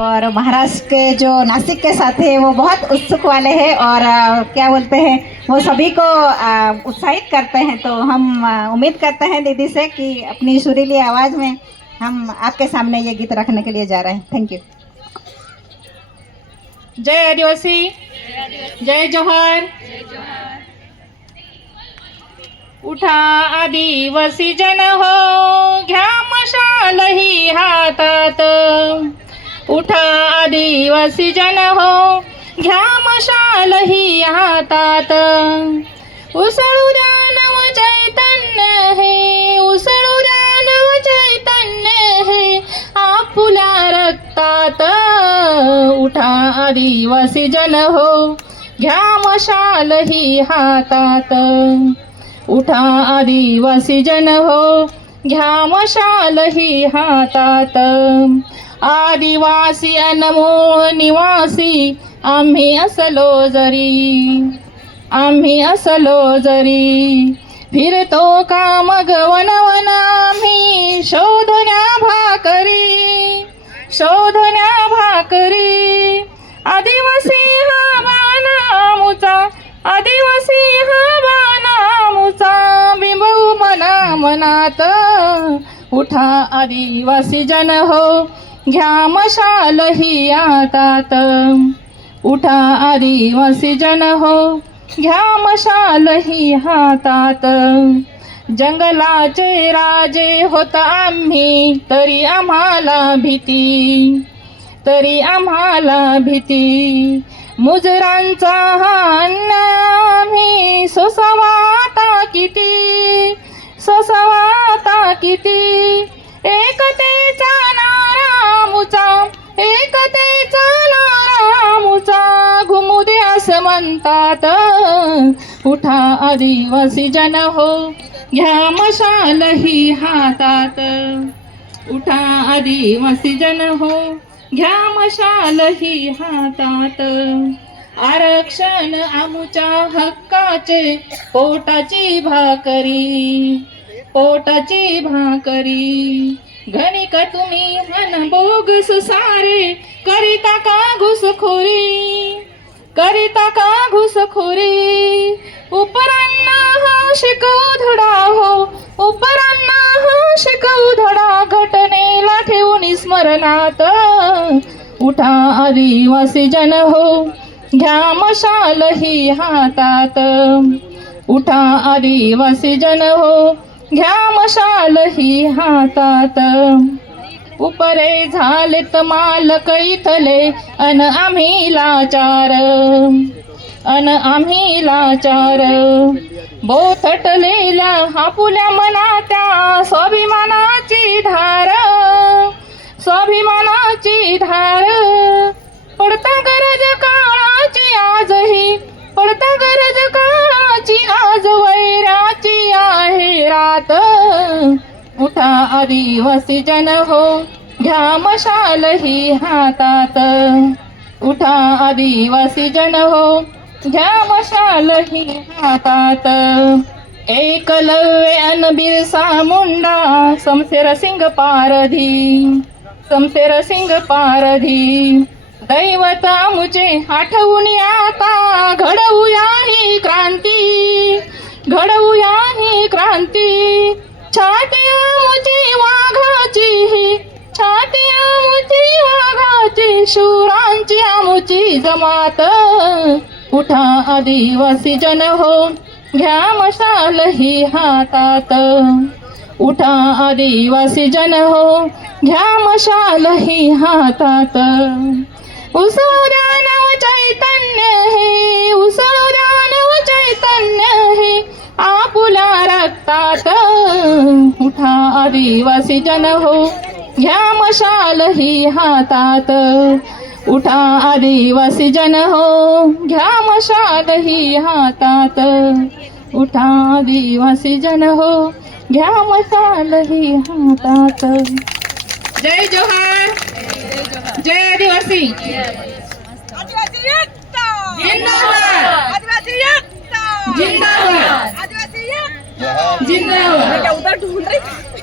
और महाराष्ट्र के जो नासिक के साथ है, वो बहुत उत्सुक वाले हैं और क्या बोलते हैं, वो सभी को उत्साहित करते हैं। तो हम उम्मीद करते हैं दीदी से कि अपनी सुरीली आवाज़ में हम आपके सामने ये गीत रखने के लिए जा रहे हैं। थैंक यू जय आदिवासी, जय जोहर उठा आदिवासी जन हो घ्या मशाल ही हातात। उठा आदिवासी जन हो. घ्या मशाल ही हातात. उसळू द्या नव चैतन्य हे. उसळू द्या नव चैतन्य हे. आपुल्या रक्तात. उठा आदिवासी जन हो. घ्या मशाल ही हातात. उठा आदिवासी जन हो. घ्या मशाल ही हातात. आदिवासी अनमोल निवासी आम्ही असलो जरी आम्ही असलो जरी. फिरतो का मग वन वन आम्ही? शोधण्या भाकरी शोधण्या भाकरी. आदिवासी हा बानामुचा आदिवासी हा बानामुचा बिंबऊ मना मनात उठा आदिवासी जन हो घ्या मशाल ही आतात उठा आदिवासी जन हो घ्या मशाल ही हातात. जंगलाचे राजे होत आम्ही तरी आम्हाला भीती तरी आम्हाला भीती. मुजरांचा हा अन्याय आम्ही सोसवाता किती सोसवाता किती. म्हणतात उठा आदिवासी जन हो घ्या मशाल ही हातात. उठा आदिवासी जन हो घ्या मशाल ही हातात. आरक्षण आमुच्या हक्काचे पोटाची भाकरी पोटाची भाकरी. घनिक तुम्ही हन बोगस सारे करिता का घुसखोरी करिता का घुसखोरी? उपरांना हा शिकवू धडा हो. उपरांना हा शिकवू धडा. घटनेला ठेवून स्मरणात. उठा आदिवासी जन हो. घ्या मशाल ही हातात. उठा आदिवासी जन हो. घ्या मशाल ही हातात. उपरे झालेत मालक इथले अन आम्ही लाचार अन आम्ही लाचार बोथटलेल्या आपुल्या मनाच्या स्वाभिमानाची धार. स्वाभिमानाची धार. पडता गरज काळाची आजही पडता गरज काळाची आज वैराची आहे रात. उठा आदिवासी जन हो घ्या मशाल ही हातात. उठा आदिवासी जन हो घ्या मशाल ही हातात. एकलव्य अन बिरसा मुंडा समशेर सिंग पारधी समशेर सिंग पारधी. दैवता मुझे आठवून आता घडवूया ही क्रांती. शूरांची आमुची जमात. उठा आदिवासी जन हो घ्या मशाल ही हातात. उठा आदिवासी जन हो घ्या मशाल ही हातात. उसळ्या नव चैतन्य हे उसळ्या नव चैतन्य हे आपुला रक्तात. उठा आदिवासी जन हो घ्या मशाल ही हातात. उठा आदिवासी जन हो घ्या मशाल ही हातात. उठा आदिवासी जन हो घ्या मशाल ही हातात. जय जोहार. जय आदिवासी. जिंदाबाद. जिंदाबाद. जिंदाबाद.